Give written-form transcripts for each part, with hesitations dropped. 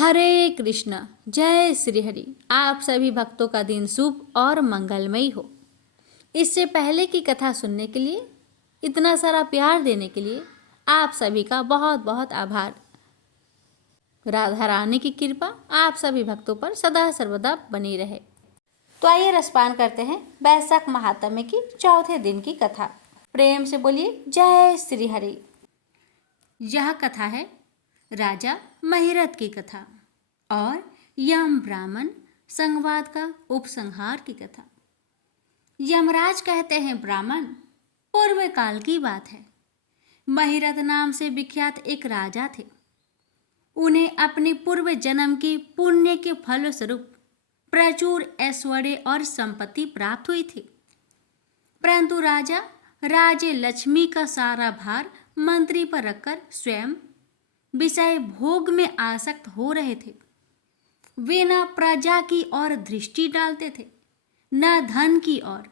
हरे कृष्णा, जय श्री हरि। आप सभी भक्तों का दिन शुभ और मंगलमयी हो। इससे पहले की कथा सुनने के लिए, इतना सारा प्यार देने के लिए आप सभी का बहुत बहुत आभार। राधा रानी की कृपा आप सभी भक्तों पर सदा सर्वदा बनी रहे। तो आइए रसपान करते हैं वैशाख महात्म्य की चौथे दिन की कथा। प्रेम से बोलिए जय श्री हरि। यह कथा है राजा महिरथ की कथा और यम ब्राह्मण संवाद का उपसंहार की कथा। यमराज कहते हैं, ब्राह्मण, पूर्व काल की बात है। महिरथ नाम से विख्यात एक राजा थे। उन्हें अपने पूर्व जन्म के पुण्य के फलस्वरूप प्रचुर ऐश्वर्य और संपत्ति प्राप्त हुई थी। परंतु राजा राज्य लक्ष्मी का सारा भार मंत्री पर रखकर स्वयं विषय भोग में आसक्त हो रहे थे। वे न प्रजा की ओर दृष्टि डालते थे, न धन की ओर।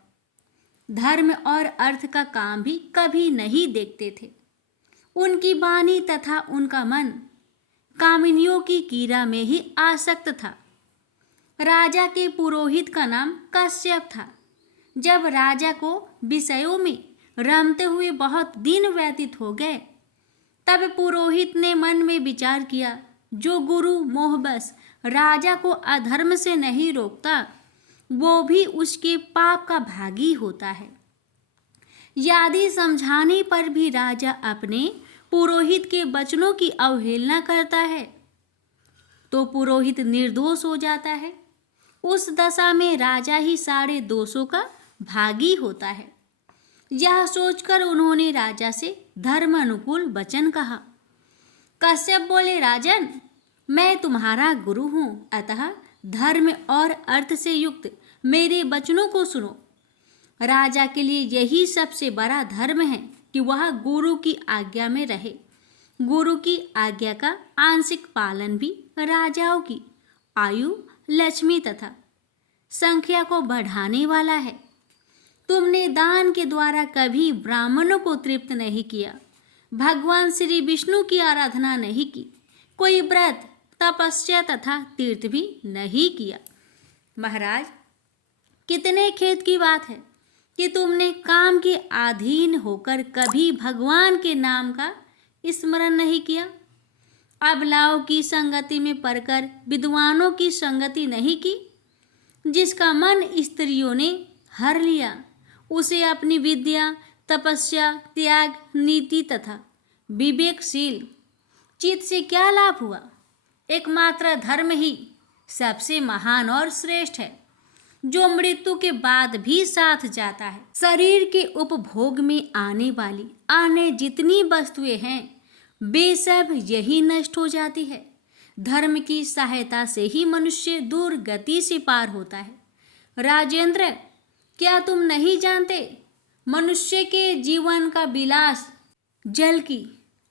धर्म और अर्थ का काम भी कभी नहीं देखते थे। उनकी वाणी तथा उनका मन कामिनियों की कीड़ा में ही आसक्त था। राजा के पुरोहित का नाम कश्यप था। जब राजा को विषयों में रमते हुए बहुत दिन व्यतीत हो गए, तब पुरोहित ने मन में विचार किया, जो गुरु मोहबस राजा को अधर्म से नहीं रोकता, वो भी उसके पाप का भागी होता है। यदि समझाने पर भी राजा अपने पुरोहित के वचनों की अवहेलना करता है, तो पुरोहित निर्दोष हो जाता है। उस दशा में राजा ही सारे दोषों का भागी होता है। यह सोचकर उन्होंने राजा से धर्म अनुकूल वचन कहा। कश्यप बोले, राजन, मैं तुम्हारा गुरु हूँ, अतः धर्म और अर्थ से युक्त मेरे वचनों को सुनो। राजा के लिए यही सबसे बड़ा धर्म है कि वह गुरु की आज्ञा में रहे। गुरु की आज्ञा का आंशिक पालन भी राजाओं की आयु, लक्ष्मी तथा संख्या को बढ़ाने वाला है। तुमने दान के द्वारा कभी ब्राह्मणों को तृप्त नहीं किया, भगवान श्री विष्णु की आराधना नहीं की, कोई व्रत, तपस्या तथा तीर्थ भी नहीं किया। महाराज, कितने खेद की बात है कि तुमने काम के अधीन होकर कभी भगवान के नाम का स्मरण नहीं किया। अबलाओं की संगति में पड़कर विद्वानों की संगति नहीं की। जिसका मन स्त्रियों ने हर लिया, उसे अपनी विद्या, तपस्या, त्याग, नीति तथा विवेकशील चित्त से क्या लाभ हुआ। एकमात्र धर्म ही सबसे महान और श्रेष्ठ है, जो मृत्यु के बाद भी साथ जाता है। शरीर के उपभोग में आने वाली अन्य जितनी वस्तुएं हैं, वे सब यही नष्ट हो जाती है। धर्म की सहायता से ही मनुष्य दूर गति से पार होता है। राजेंद्र, क्या तुम नहीं जानते, मनुष्य के जीवन का विलास जल की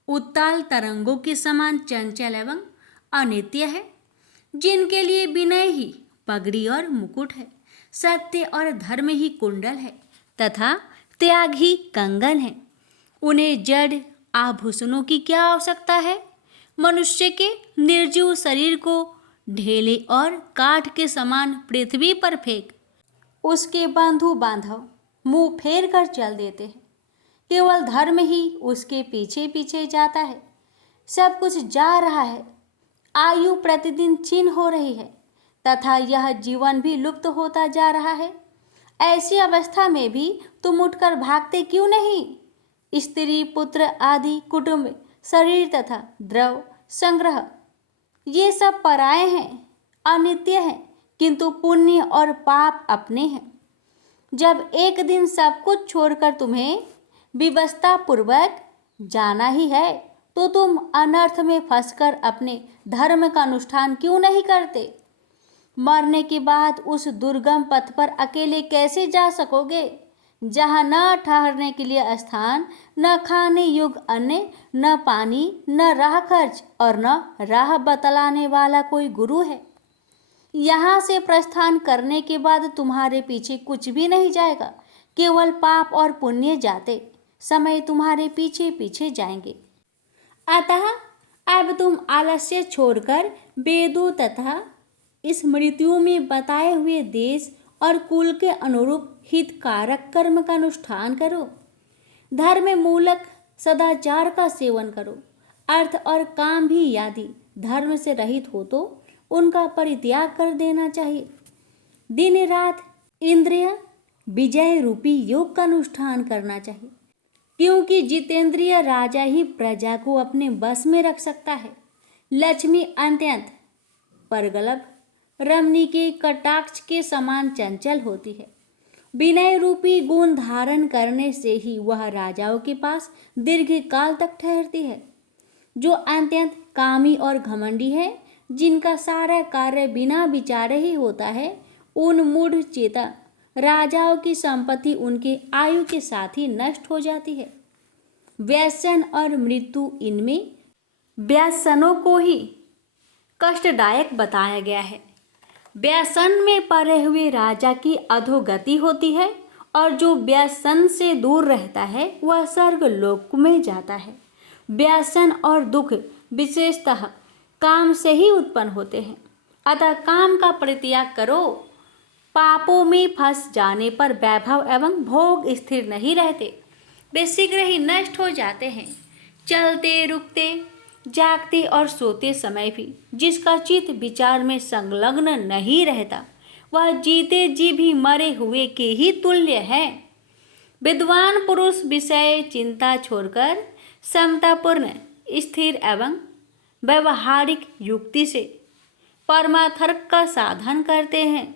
उत्ताल तरंगों के समान चंचल एवं अनित्य है। जिनके लिए विनय ही पगड़ी और मुकुट है, सत्य और धर्म ही कुंडल है तथा त्याग ही कंगन है, उन्हें जड़ आभूषणों की क्या आवश्यकता है। मनुष्य के निर्जीव शरीर को ढेले और काठ के समान पृथ्वी पर फेंक उसके बंधु बांधव मुंह फेर कर चल देते हैं। केवल धर्म ही उसके पीछे पीछे जाता है। सब कुछ जा रहा है, आयु प्रतिदिन क्षीण हो रही है तथा यह जीवन भी लुप्त होता जा रहा है। ऐसी अवस्था में भी तुम उठकर भागते क्यों नहीं। स्त्री, पुत्र आदि कुटुंब, शरीर तथा द्रव संग्रह, ये सब पराये हैं, अनित्य हैं, किंतु पुण्य और पाप अपने हैं। जब एक दिन सब कुछ छोड़कर तुम्हें विवशता पूर्वक जाना ही है, तो तुम अनर्थ में फंसकर अपने धर्म का अनुष्ठान क्यों नहीं करते। मरने के बाद उस दुर्गम पथ पर अकेले कैसे जा सकोगे, जहाँ न ठहरने के लिए स्थान, न खाने योग्य अन्न, न पानी, न राह खर्च और न राह बतलाने वाला कोई गुरु है। यहाँ से प्रस्थान करने के बाद तुम्हारे पीछे कुछ भी नहीं जाएगा, केवल पाप और पुण्य जाते समय तुम्हारे पीछे पीछे जाएंगे। अतः अब तुम आलस्य छोड़कर वेदों तथा स्मृतियों में बताए हुए देश और कुल के अनुरूप हितकारक कर्म का अनुष्ठान करो। धर्म मूलक सदाचार का सेवन करो। अर्थ और काम भी यदि धर्म से रहित हो तो उनका परित्याग कर देना चाहिए। दिन रात इंद्रिय विजय रूपी योग का अनुष्ठान करना चाहिए, क्योंकि जितेंद्रिय राजा ही प्रजा को अपने बस में रख सकता है। लक्ष्मी अत्यंत परगलब रमणी के कटाक्ष के समान चंचल होती है। विनय रूपी गुण धारण करने से ही वह राजाओं के पास दीर्घ काल तक ठहरती है। जो अत्यंत कामी और घमंडी है, जिनका सारा कार्य बिना विचारे ही होता है, उन मूढ़ चेता राजाओं की संपत्ति उनके आयु के साथ ही नष्ट हो जाती है। व्यसन और मृत्यु, इनमें व्यसनों को ही कष्टदायक बताया गया है। व्यसन में पड़े हुए राजा की अधोगति होती है और जो व्यसन से दूर रहता है वह स्वर्ग लोक में जाता है। व्यसन और दुख विशेषतः काम से ही उत्पन्न होते हैं, अतः काम का परित्याग करो। पापों में फंस जाने पर वैभव एवं भोग स्थिर नहीं रहते, वे शीघ्र ही नष्ट हो जाते हैं। चलते रुकते जागते और सोते समय भी जिसका चित्त विचार में संलग्न नहीं रहता, वह जीते जी भी मरे हुए के ही तुल्य है। विद्वान पुरुष विषय चिंता छोड़कर समतापूर्ण स्थिर एवं व्यवहारिक युक्ति से परमार्थ का साधन करते हैं।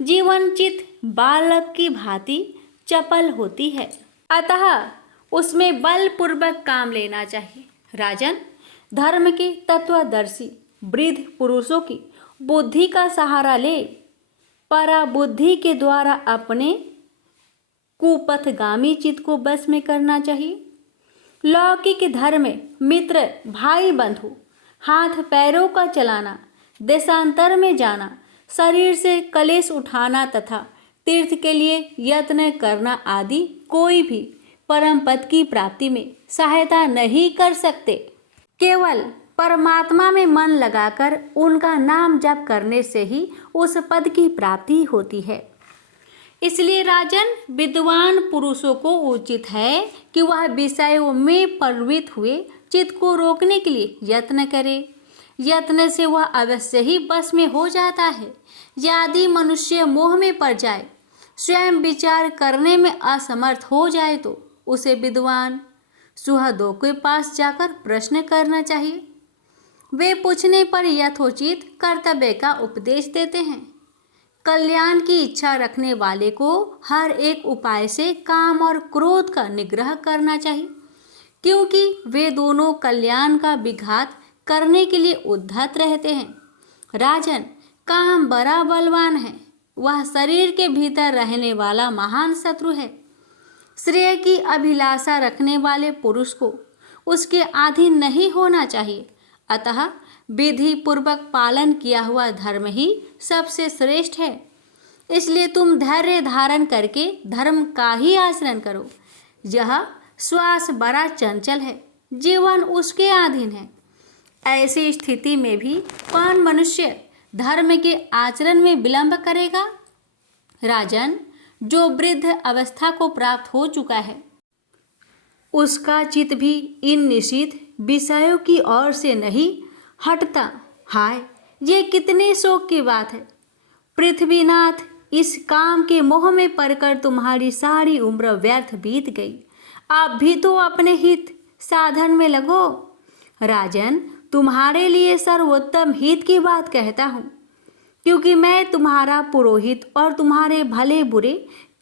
जीवन चित बालक की भांति चपल होती है, अतः उसमें बलपूर्वक काम लेना चाहिए। राजन, धर्म के तत्वदर्शी वृद्ध पुरुषों की बुद्धि का सहारा ले पराबुद्धि के द्वारा अपने कुपथगामी चित्त को बस में करना चाहिए। लौकिक धर्म में मित्र भाई बंधु, हाथ पैरों का चलाना, देशांतर में जाना, शरीर से कलेश उठाना तथा तीर्थ के लिए यत्न करना आदि कोई भी परम पद की प्राप्ति में सहायता नहीं कर सकते। केवल परमात्मा में मन लगाकर उनका नाम जप करने से ही उस पद की प्राप्ति होती है। इसलिए राजन, विद्वान पुरुषों को उचित है कि वह विषयों में प्रवृत्त हुए चित्त को रोकने के लिए यत्न करे। यत्न से वह अवश्य ही बस में हो जाता है। यदि मनुष्य मोह में पड़ जाए, स्वयं विचार करने में असमर्थ हो जाए, तो उसे विद्वान सुहृदों के पास जाकर प्रश्न करना चाहिए। वे पूछने पर यथोचित कर्तव्य का उपदेश देते हैं। कल्याण की इच्छा रखने वाले को हर एक उपाय से काम और क्रोध का निग्रह करना चाहिए, क्योंकि वे दोनों कल्याण का विघात करने के लिए उद्धत रहते हैं। राजन, काम बड़ा बलवान है, वह शरीर के भीतर रहने वाला महान शत्रु है। श्रेय की अभिलाषा रखने वाले पुरुष को उसके अधीन नहीं होना चाहिए। अतः विधि पूर्वक पालन किया हुआ धर्म ही सबसे श्रेष्ठ है। इसलिए तुम धैर्य धारण करके धर्म का ही आचरण करो। यह श्वास बड़ा चंचल है, जीवन उसके अधीन है। ऐसी स्थिति में भी कौन मनुष्य धर्म के आचरण में विलंब करेगा? राजन, जो वृद्ध अवस्था को प्राप्त हो चुका है, उसका चित्त भी इन निषिद्ध विषयों की ओर से नहीं हटता। हाय, ये कितने शोक की बात है। पृथ्वीनाथ, इस काम के मोह में पड़कर तुम्हारी सारी उम्र व्यर्थ बीत गई। आप भी तो अपने हित साधन में लगो। राजन, तुम्हारे लिए सर्वोत्तम हित की बात कहता हूँ, क्योंकि मैं तुम्हारा पुरोहित और तुम्हारे भले बुरे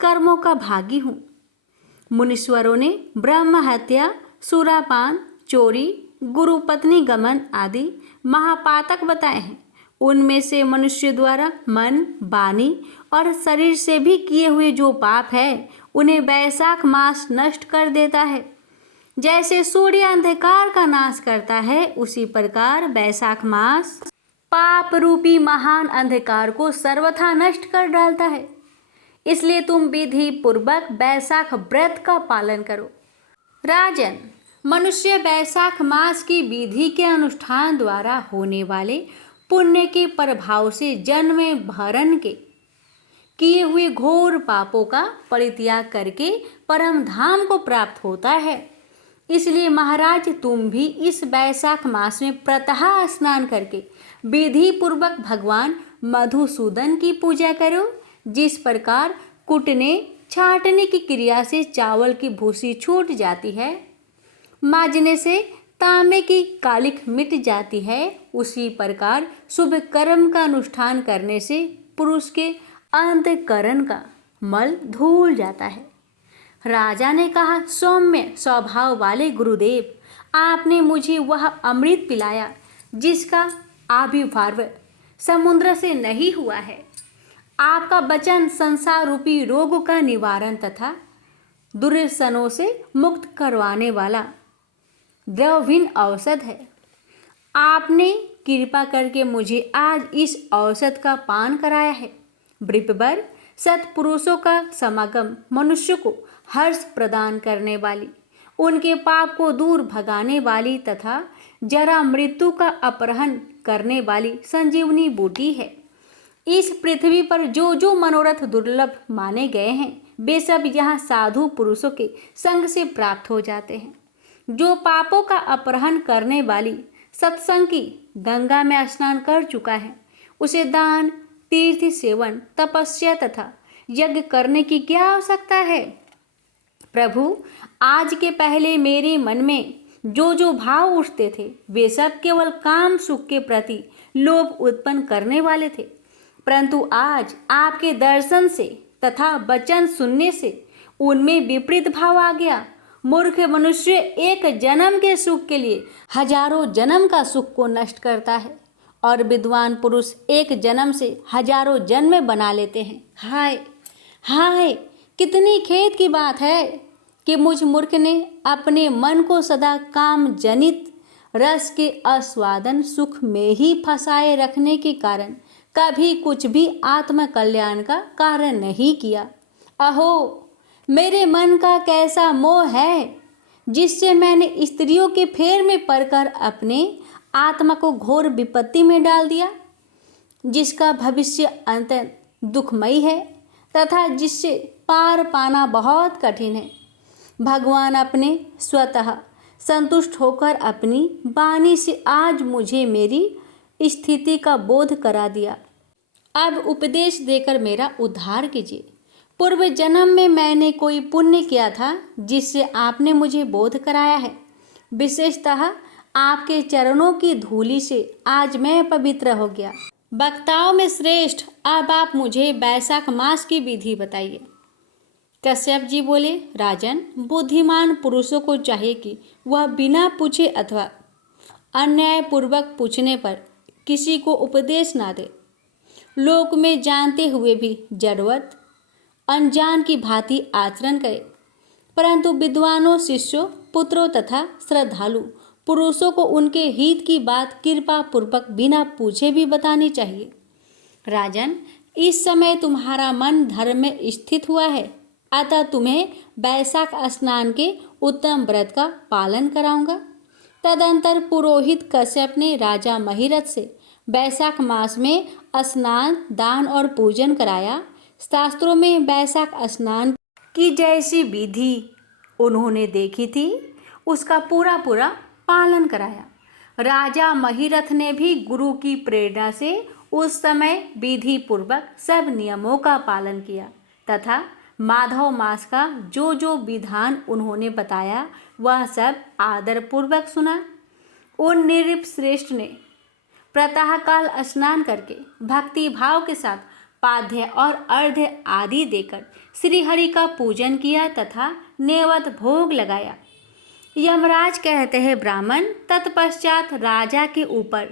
कर्मों का भागी हूँ। मुनीश्वरों ने ब्रह्म हत्या, सुरापान, चोरी, गुरु पत्नी गमन आदि महापातक बताए हैं। उनमें से मनुष्य द्वारा मन, वाणी और शरीर से भी किए हुए जो पाप है, उन्हें वैशाख मास नष्ट कर देता है। जैसे सूर्य अंधकार का नाश करता है, उसी प्रकार वैशाख मास पाप रूपी महान अंधकार को सर्वथा नष्ट कर डालता है। इसलिए तुम विधि पूर्वक वैशाख व्रत का पालन करो। राजन, मनुष्य वैशाख मास की विधि के अनुष्ठान द्वारा होने वाले पुण्य के प्रभाव से जन्म भरण के किए हुए घोर पापों का परित्याग करके परम धाम को प्राप्त होता है। इसलिए महाराज तुम भी इस वैशाख मास में प्रातः स्नान करके विधि पूर्वक भगवान मधुसूदन की पूजा करो। जिस प्रकार कूटने छाँटने की क्रिया से चावल की भूसी छूट जाती है, माजने से तांबे की कालिख मिट जाती है, उसी प्रकार शुभ कर्म का अनुष्ठान करने से पुरुष के अंतःकरण का मल धुल जाता है। राजा ने कहा, सौम्य स्वभाव वाले गुरुदेव, आपने मुझे वह अमृत पिलाया जिसका आविर्भाव समुद्र से नहीं हुआ है। आपका वचन संसार रूपी रोग का निवारण तथा दुर्व्यसनों से मुक्त करवाने वाला द्रवहीन औषध है। आपने कृपा करके मुझे आज इस औषध का पान कराया है। वृपवर सत्पुरुषों का समागम मनुष्य को हर्ष प्रदान करने वाली, उनके पाप को दूर भगाने वाली तथा जरा मृत्यु का अपहरण करने वाली संजीवनी बूटी है। इस पृथ्वी पर जो जो मनोरथ दुर्लभ माने गए हैं, वे सब यहाँ साधु पुरुषों के संग से प्राप्त हो जाते हैं। जो पापों का अपहरण करने वाली सत्संग की गंगा में स्नान कर चुका है, उसे दान, तीर्थ सेवन, तपस्या तथा यज्ञ करने की क्या आवश्यकता है। प्रभु, आज के पहले मेरे मन में जो जो भाव उठते थे, वे सब केवल काम सुख के प्रति लोभ उत्पन्न करने वाले थे, परंतु आज आपके दर्शन से तथा वचन सुनने से उनमें विपरीत भाव आ गया। मूर्ख मनुष्य एक जन्म के सुख के लिए हजारों जन्म का सुख को नष्ट करता है, और विद्वान पुरुष एक जन्म से हजारों जन्म बना लेते हैं। हाय हाय, कितनी खेद की बात है कि मुझ मूर्ख ने अपने मन को सदा काम जनित रस के आस्वादन सुख में ही फंसाए रखने के कारण कभी कुछ भी आत्म कल्याण का कार्य नहीं किया। अहो, मेरे मन का कैसा मोह है जिससे मैंने स्त्रियों के फेर में पड़कर अपने आत्मा को घोर विपत्ति में डाल दिया, जिसका भविष्य अत्यंत दुखमयी है तथा जिससे पार पाना बहुत कठिन है। भगवान अपने स्वतः संतुष्ट होकर अपनी वाणी से आज मुझे मेरी स्थिति का बोध करा दिया। अब उपदेश देकर मेरा उद्धार कीजिए। पूर्व जन्म में मैंने कोई पुण्य किया था जिससे आपने मुझे बोध कराया है। विशेषतः आपके चरणों की धूलि से आज मैं पवित्र हो गया। वक्ताओं में श्रेष्ठ, अब आप मुझे वैशाख मास की विधि बताइए। कश्यप जी बोले, राजन, बुद्धिमान पुरुषों को चाहिए कि वह बिना पूछे अथवा अन्यायपूर्वक पूछने पर किसी को उपदेश ना दे। लोक में जानते हुए भी जड़वत अनजान की भांति आचरण करे, परंतु विद्वानों, शिष्यों, पुत्रों तथा श्रद्धालु पुरुषों को उनके हित की बात कृपा पूर्वक बिना पूछे भी बतानी चाहिए। राजन, इस समय तुम्हारा मन धर्म में स्थित हुआ है, अतः तुम्हें वैशाख स्नान के उत्तम व्रत का पालन कराऊंगा। तदंतर पुरोहित कश्यप ने राजा महिरथ से वैशाख मास में स्नान, दान और पूजन कराया। शास्त्रों में वैशाख स्नान की जैसी विधि उन्होंने देखी थी, उसका पूरा पूरा पालन कराया। राजा महिरथ ने भी गुरु की प्रेरणा से उस समय विधि पूर्वक सब नियमों का पालन किया तथा माधव मास का जो जो विधान उन्होंने बताया वह सब आदरपूर्वक सुना। उन नृप श्रेष्ठ ने प्रातःकाल स्नान करके भक्ति भाव के साथ पाद्य और अर्घ्य आदि देकर श्रीहरि का पूजन किया तथा नेवत भोग लगाया। यमराज कहते हैं, ब्राह्मण, तत्पश्चात राजा के ऊपर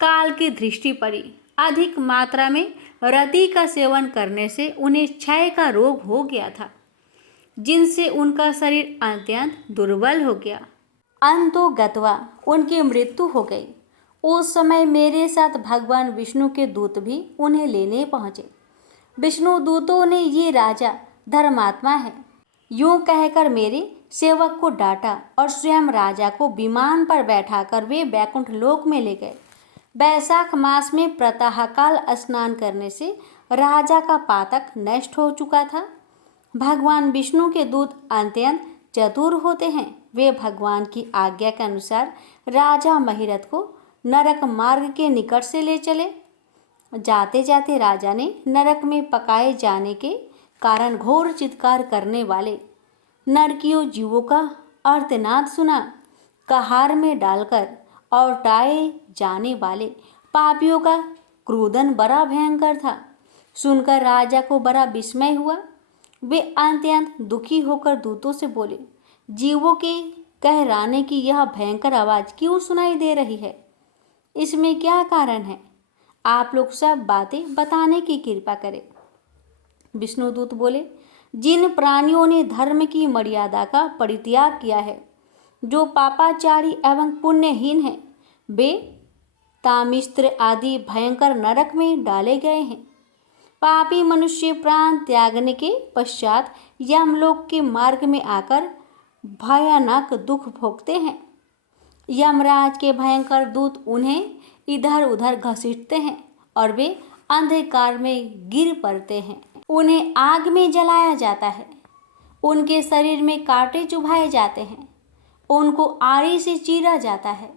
काल की दृष्टि पड़ी। अधिक मात्रा में रति का सेवन करने से उन्हें क्षय का रोग हो गया था, जिनसे उनका शरीर अत्यंत दुर्बल हो गया। अंतो गत्वा उनकी मृत्यु हो गई। उस समय मेरे साथ भगवान विष्णु के दूत भी उन्हें लेने पहुँचे। विष्णु दूतों ने, ये राजा धर्मात्मा है, यूँ कहकर मेरे सेवक को डांटा और स्वयं राजा को विमान पर बैठाकर वे बैकुंठ लोक में ले गए। वैशाख मास में प्रातःकाल स्नान करने से राजा का पातक नष्ट हो चुका था। भगवान विष्णु के दूत अत्यंत चतुर होते हैं। वे भगवान की आज्ञा के अनुसार राजा महिरथ को नरक मार्ग के निकट से ले चले। जाते जाते राजा ने नरक में पकाए जाने के कारण घोर चित्कार करने वाले नरकियों जीवों का आर्तनाद सुना। कहार में डालकर और टाए जाने वाले पापियों का क्रोधन बड़ा भयंकर था। सुनकर राजा को बड़ा विस्मय हुआ। वे अत्यंत दुखी होकर दूतों से बोले, जीवों के कहराने की यह भयंकर आवाज़ क्यों सुनाई दे रही है? इसमें क्या कारण है? आप लोग सब बातें बताने की कृपा करें। विष्णुदूत बोले, जिन प्राणियों ने धर्म की मर्यादा का परित्याग किया है, जो पापाचारी एवं पुण्यहीन हैं, वे तामिस्त्र आदि भयंकर नरक में डाले गए हैं। पापी मनुष्य प्राण त्यागने के पश्चात यमलोक के मार्ग में आकर भयानक दुख भोगते हैं। यमराज के भयंकर दूत उन्हें इधर उधर घसीटते हैं और वे अंधकार में गिर पड़ते हैं। उन्हें आग में जलाया जाता है। उनके शरीर में कांटे चुभाए जाते हैं। उनको आरी से चीरा जाता है।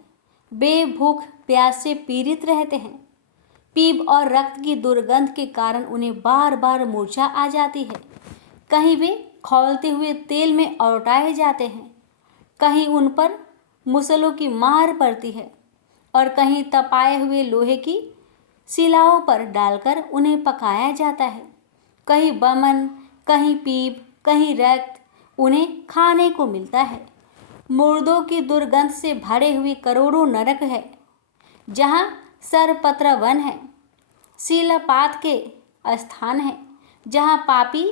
वे भूख प्यास से पीड़ित रहते हैं। पीप और रक्त की दुर्गंध के कारण उन्हें बार बार मूर्छा आ जाती है। कहीं वे खौलते हुए तेल में औटाए जाते हैं, कहीं उन पर मुसलों की मार पड़ती है और कहीं तपाए हुए लोहे की शिलाओं पर डालकर उन्हें पकाया जाता है। कहीं बमन, कहीं पीप, कहीं रक्त उन्हें खाने को मिलता है। मुर्दों की दुर्गंध से भरे हुए करोड़ों नरक है, जहाँ सरपत्र वन है, शिलापात के स्थान है, जहाँ पापी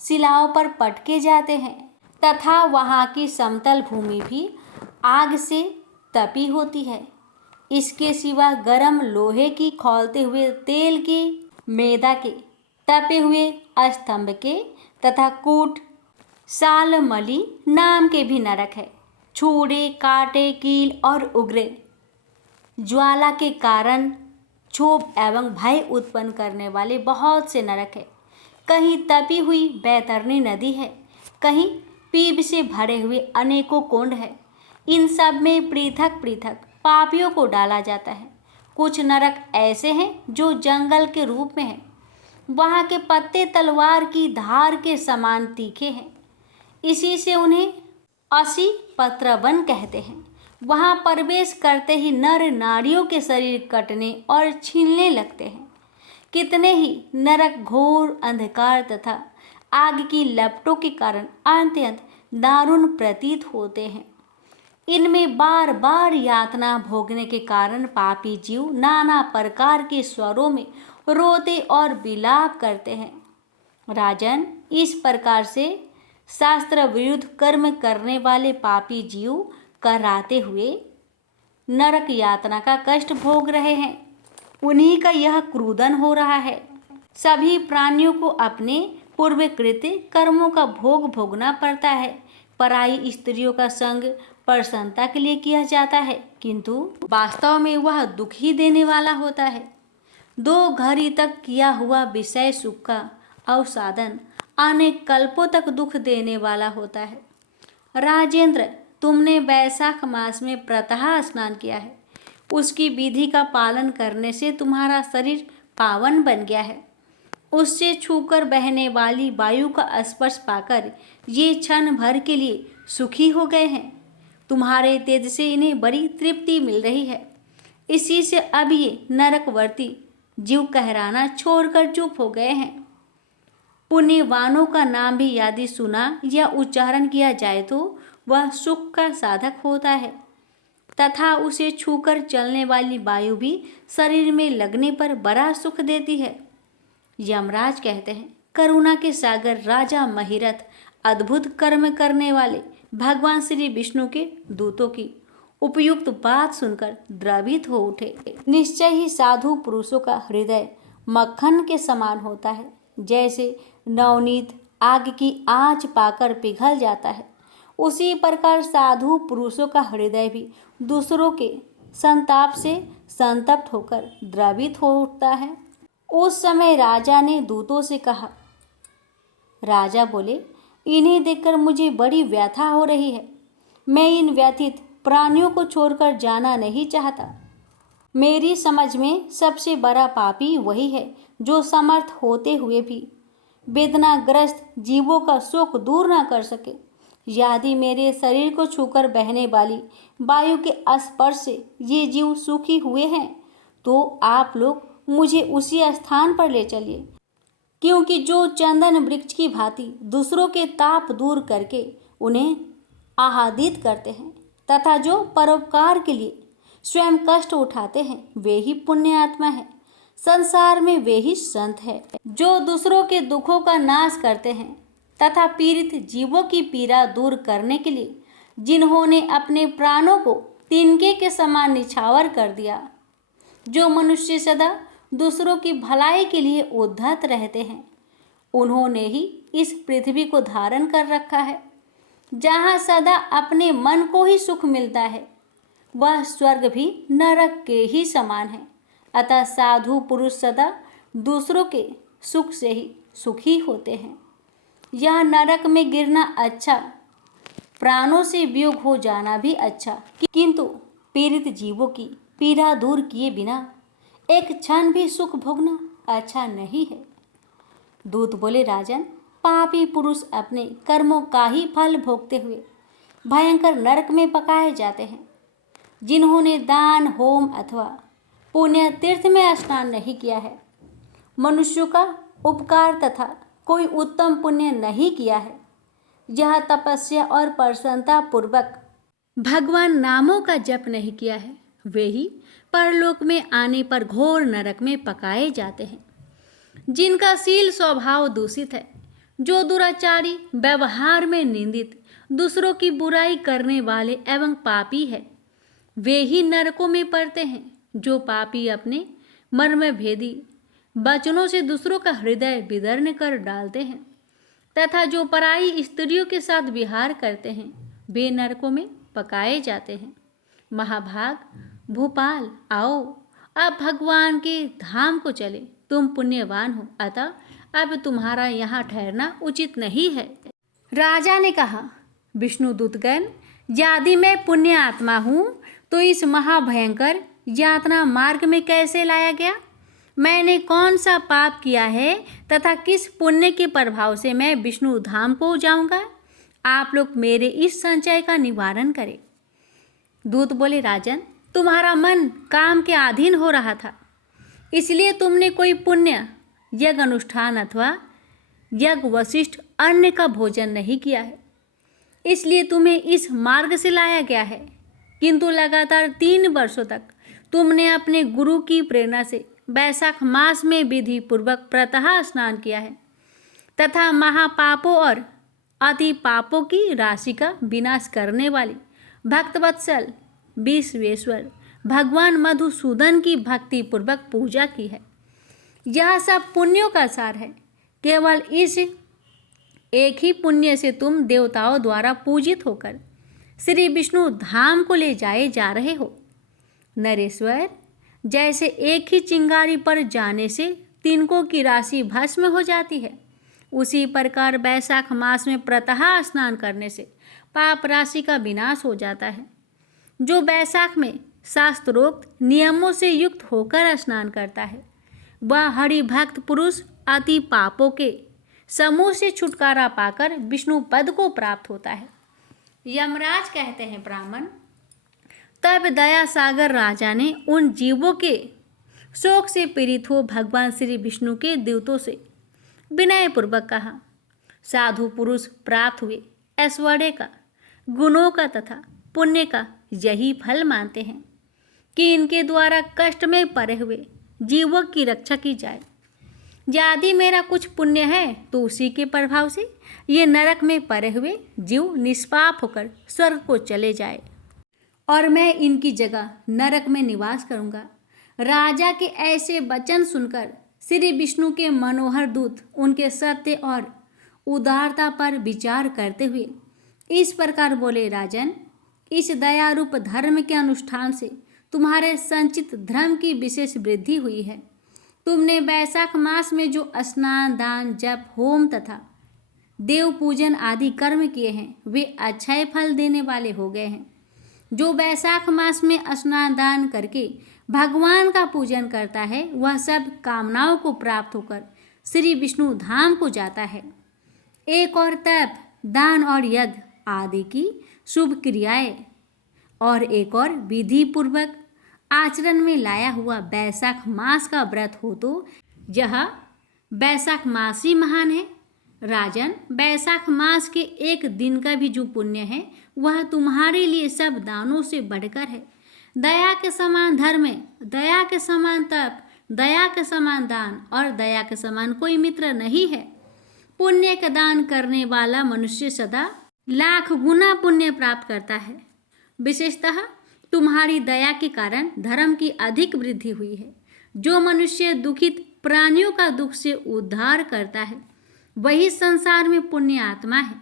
शिलाओं पर पटके जाते हैं, तथा वहाँ की समतल भूमि भी आग से तपी होती है। इसके सिवा गर्म लोहे की खौलते हुए तेल की, मैदा के, तपे हुए स्तंभ के तथा कूट सालमली नाम के भी नरक है। छूड़े, कांटे, कील और उग्रे ज्वाला के कारण क्षोभ एवं भय उत्पन्न करने वाले बहुत से नरक है। कहीं तपी हुई बैतरनी नदी है, कहीं पीप से भरे हुए अनेकों कुंड है। इन सब में पृथक पृथक पापियों को डाला जाता है। कुछ नरक ऐसे हैं जो जंगल के रूप में हैं। वहाँ के पत्ते तलवार की धार के समान तीखे हैं, इसी से उन्हें असी पत्रवन कहते हैं। वहाँ प्रवेश करते ही नर नारियों के शरीर कटने और छीलने लगते हैं। कितने ही नरक घोर अंधकार तथा आग की लपटों के कारण अत्यंत दारुण प्रतीत होते हैं। इनमें बार बार यातना भोगने के कारण पापी जीव नाना प्रकार के स्वरों में रोते और विलाप करते हैं। राजन, इस प्रकार से शास्त्र विरुद्ध कर्म करने वाले पापी जीव कराते हुए नरक यातना का कष्ट भोग रहे हैं। उन्हीं का यह क्रूदन हो रहा है। सभी प्राणियों को अपने पूर्वकृत कर्मों का भोग भोगना पड़ता है। पराई स्त्रियों का संग प्रसन्नता के लिए किया जाता है, किंतु वास्तव में वह दुख ही देने वाला होता है। 2 घड़ी तक किया हुआ विषय सुख का अवसादन अनेक कल्पों तक दुख देने वाला होता है। राजेंद्र, तुमने वैशाख मास में प्रातः स्नान किया है। उसकी विधि का पालन करने से तुम्हारा शरीर पावन बन गया है। उससे छूकर बहने वाली वायु का स्पर्श पाकर ये क्षण भर के लिए सुखी हो गए हैं। तुम्हारे तेज से इन्हें बड़ी तृप्ति मिल रही है। इसी से अब ये नरकवर्ती जीव कहराना छोड़कर चुप हो गए हैं। पुण्यवानों का नाम भी यदि सुना या उच्चारण किया जाए तो वह सुख का साधक होता है, तथा उसे छूकर चलने वाली वायु भी शरीर में लगने पर बड़ा सुख देती है। यमराज कहते हैं, करुणा के सागर राजा महिरथ अद्भुत कर्म करने वाले भगवान श्री विष्णु के दूतों की उपयुक्त बात सुनकर द्रवित हो उठे। निश्चय ही साधु पुरुषों का हृदय मक्खन के समान होता है। जैसे नवनीत आग की आंच पाकर पिघल जाता है, उसी प्रकार साधु पुरुषों का हृदय भी दूसरों के संताप से संतप्त होकर द्रवित हो उठता है। उस समय राजा ने दूतों से कहा। राजा बोले, इन्हें देखकर मुझे बड़ी व्यथा हो रही है। मैं इन व्यथित प्राणियों को छोड़कर जाना नहीं चाहता। मेरी समझ में सबसे बड़ा पापी वही है जो समर्थ होते हुए भी वेदनाग्रस्त जीवों का शोक दूर न कर सके। यदि मेरे शरीर को छूकर बहने वाली वायु के स्पर्श से ये जीव सुखी हुए हैं तो आप लोग मुझे उसी स्थान पर ले चलिए, क्योंकि जो चंदन वृक्ष की भांति दूसरों के ताप दूर करके उन्हें आह्लादित करते हैं तथा जो परोपकार के लिए स्वयं कष्ट उठाते हैं वे ही पुण्य आत्मा है। संसार में वे ही संत है जो दूसरों के दुखों का नाश करते हैं तथा पीड़ित जीवों की पीड़ा दूर करने के लिए जिन्होंने अपने प्राणों को तिनके के समान निछावर कर दिया। जो मनुष्य सदा दूसरों की भलाई के लिए उद्धत रहते हैं उन्होंने ही इस पृथ्वी को धारण कर रखा है। जहाँ सदा अपने मन को ही सुख मिलता है वह स्वर्ग भी नरक के ही समान है। अतः साधु पुरुष सदा दूसरों के सुख से ही सुखी होते हैं। यह नरक में गिरना अच्छा, प्राणों से वियोग हो जाना भी अच्छा, किंतु पीड़ित जीवों की पीड़ा दूर किए बिना एक क्षण भी सुख भोगना अच्छा नहीं है। दूत बोले, राजन, पापी पुरुष अपने कर्मों का ही फल भोगते हुए भयंकर नरक में पकाए जाते हैं। जिन्होंने दान, होम अथवा पुण्य तीर्थ में स्नान नहीं किया है, मनुष्यों का उपकार तथा कोई उत्तम पुण्य नहीं किया है, यह तपस्या और प्रसन्नता पूर्वक भगवान नामों का जप नहीं किया है, वे ही परलोक में आने पर घोर नरक में पकाए जाते हैं। जिनका शील स्वभाव दूषित है, जो दुराचारी, व्यवहार में निंदित, दूसरों की बुराई करने वाले एवं पापी है, वे ही नरकों में पड़ते हैं। जो पापी अपने मर्म भेदी वचनों से दूसरों का हृदय विदीर्ण कर डालते हैं तथा जो पराई स्त्रियों के साथ विहार करते हैं वे नरकों में पकाए जाते हैं। महाभाग, भूपाल, आओ अब भगवान के धाम को चले। तुम पुण्यवान हो, अतः अब तुम्हारा यहाँ ठहरना उचित नहीं है। राजा ने कहा, विष्णुदूतगण, यदि मैं पुण्य आत्मा हूँ तो इस महाभयंकर यातना मार्ग में कैसे लाया गया? मैंने कौन सा पाप किया है तथा किस पुण्य के प्रभाव से मैं विष्णु धाम को जाऊंगा? आप लोग मेरे इस संचय का निवारण करें। दूत बोले, राजन, तुम्हारा मन काम के अधीन हो रहा था, इसलिए तुमने कोई पुण्य यज्ञ अनुष्ठान अथवा यज्ञ वशिष्ठ अन्न का भोजन नहीं किया है, इसलिए तुम्हें इस मार्ग से लाया गया है। किंतु लगातार 3 वर्षों तक तुमने अपने गुरु की प्रेरणा से वैशाख मास में विधि पूर्वक प्रातः स्नान किया है तथा महापापों और अति पापों की राशि का विनाश करने वाली भक्तवत्सल विश्वेश्वर भगवान मधुसूदन की भक्ति पूर्वक पूजा की है। यह सब पुण्यों का सार है। केवल इस एक ही पुण्य से तुम देवताओं द्वारा पूजित होकर श्री विष्णु धाम को ले जाए जा रहे हो। नरेश्वर, जैसे एक ही चिंगारी पर जाने से तिनकों की राशि भस्म हो जाती है, उसी प्रकार वैशाख मास में प्रातः स्नान करने से पाप राशि का विनाश हो जाता है। जो वैशाख में शास्त्रोक्त नियमों से युक्त होकर स्नान करता है वह हरिभक्त पुरुष अति पापों के समूह से छुटकारा पाकर विष्णु पद को प्राप्त होता है। यमराज कहते हैं, ब्राह्मण, तब दया सागर राजा ने उन जीवों के शोक से पीड़ित हो भगवान श्री विष्णु के दूतों से विनयपूर्वक कहा, साधु पुरुष प्राप्त हुए ऐश्वर्य का, गुणों का तथा पुण्य का यही फल मानते हैं कि इनके द्वारा कष्ट में पड़े हुए जीवों की रक्षा की जाए। यदि मेरा कुछ पुण्य है तो उसी के प्रभाव से ये नरक में पड़े हुए जीव निष्पाप होकर स्वर्ग को चले जाए और मैं इनकी जगह नरक में निवास करूंगा। राजा के ऐसे वचन सुनकर श्री विष्णु के मनोहर दूत उनके सत्य और उदारता पर विचार करते हुए इस प्रकार बोले, राजन, इस दया रूप धर्म के अनुष्ठान से तुम्हारे संचित धर्म की विशेष वृद्धि हुई है। तुमने वैशाख मास में जो स्नान, दान, जप, होम तथा देव पूजन आदि कर्म किए हैं वे अक्षय फल देने वाले हो गए हैं। जो वैशाख मास में स्नान दान करके भगवान का पूजन करता है वह सब कामनाओं को प्राप्त होकर श्री विष्णु धाम को जाता है। एक और तप, दान और यज्ञ आदि की शुभ क्रियाएं और एक और विधि पूर्वक आचरण में लाया हुआ वैशाख मास का व्रत हो तो यह वैशाख मास ही महान है। राजन, वैशाख मास के एक दिन का भी जो पुण्य है वह तुम्हारे लिए सब दानों से बढ़कर है। दया के समान धर्म है, दया के समान तप, दया के समान दान और दया के समान कोई मित्र नहीं है। पुण्य का दान करने वाला मनुष्य सदा लाख गुना पुण्य प्राप्त करता है। विशेषतः तुम्हारी दया के कारण धर्म की अधिक वृद्धि हुई है। जो मनुष्य दुखित प्राणियों का दुख से उद्धार करता है वही संसार में पुण्य आत्मा है।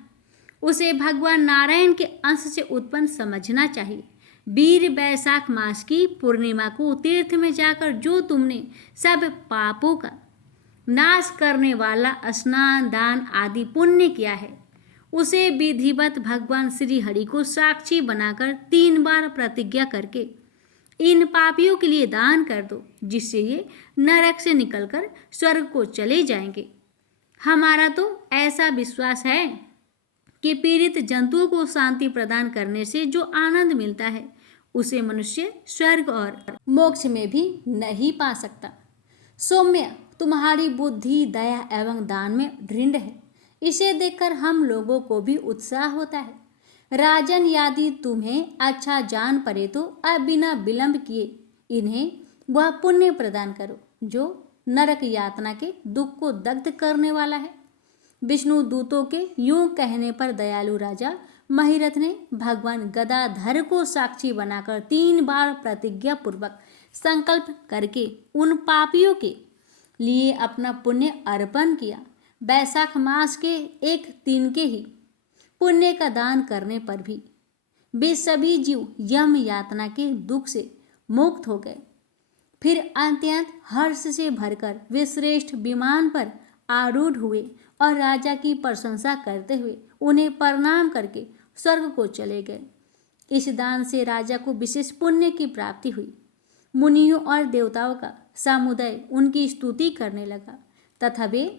उसे भगवान नारायण के अंश से उत्पन्न समझना चाहिए। वीर वैशाख मास की पूर्णिमा को तीर्थ में जाकर जो तुमने सब पापों का नाश करने वाला स्नान, दान आदि पुण्य किया है उसे विधिवत भगवान श्री हरि को साक्षी बनाकर 3 बार प्रतिज्ञा करके इन पापियों के लिए दान कर दो, जिससे ये नरक से निकलकर स्वर्ग को चले जाएंगे। हमारा तो ऐसा विश्वास है कि पीड़ित जंतुओं को शांति प्रदान करने से जो आनंद मिलता है उसे मनुष्य स्वर्ग और मोक्ष में भी नहीं पा सकता। सौम्य, तुम्हारी बुद्धि, दया एवं दान में दृढ़ है। इसे देखकर हम लोगों को भी उत्साह होता है। राजन, यदि तुम्हें अच्छा जान पड़े तो अब बिना विलंब किए इन्हें वह पुण्य प्रदान करो जो नरक यातना के दुख को दग्ध करने वाला है। विष्णु दूतों के यूं कहने पर दयालु राजा महिरथ ने भगवान गदाधर को साक्षी बनाकर 3 बार प्रतिज्ञा पूर्वक संकल्प करके उन पापियों के लिए अपना पुण्य अर्पण किया। वैशाख मास के एक दिन के ही पुण्य का दान करने पर भी वे सभी जीव यम यातना के दुख से मुक्त हो गए। फिर अत्यंत हर्ष से भरकर वे श्रेष्ठ विमान पर आरूढ़ हुए और राजा की प्रशंसा करते हुए उन्हें प्रणाम करके स्वर्ग को चले गए। इस दान से राजा को विशेष पुण्य की प्राप्ति हुई। मुनियों और देवताओं का समुदाय उनकी स्तुति करने लगा तथा वे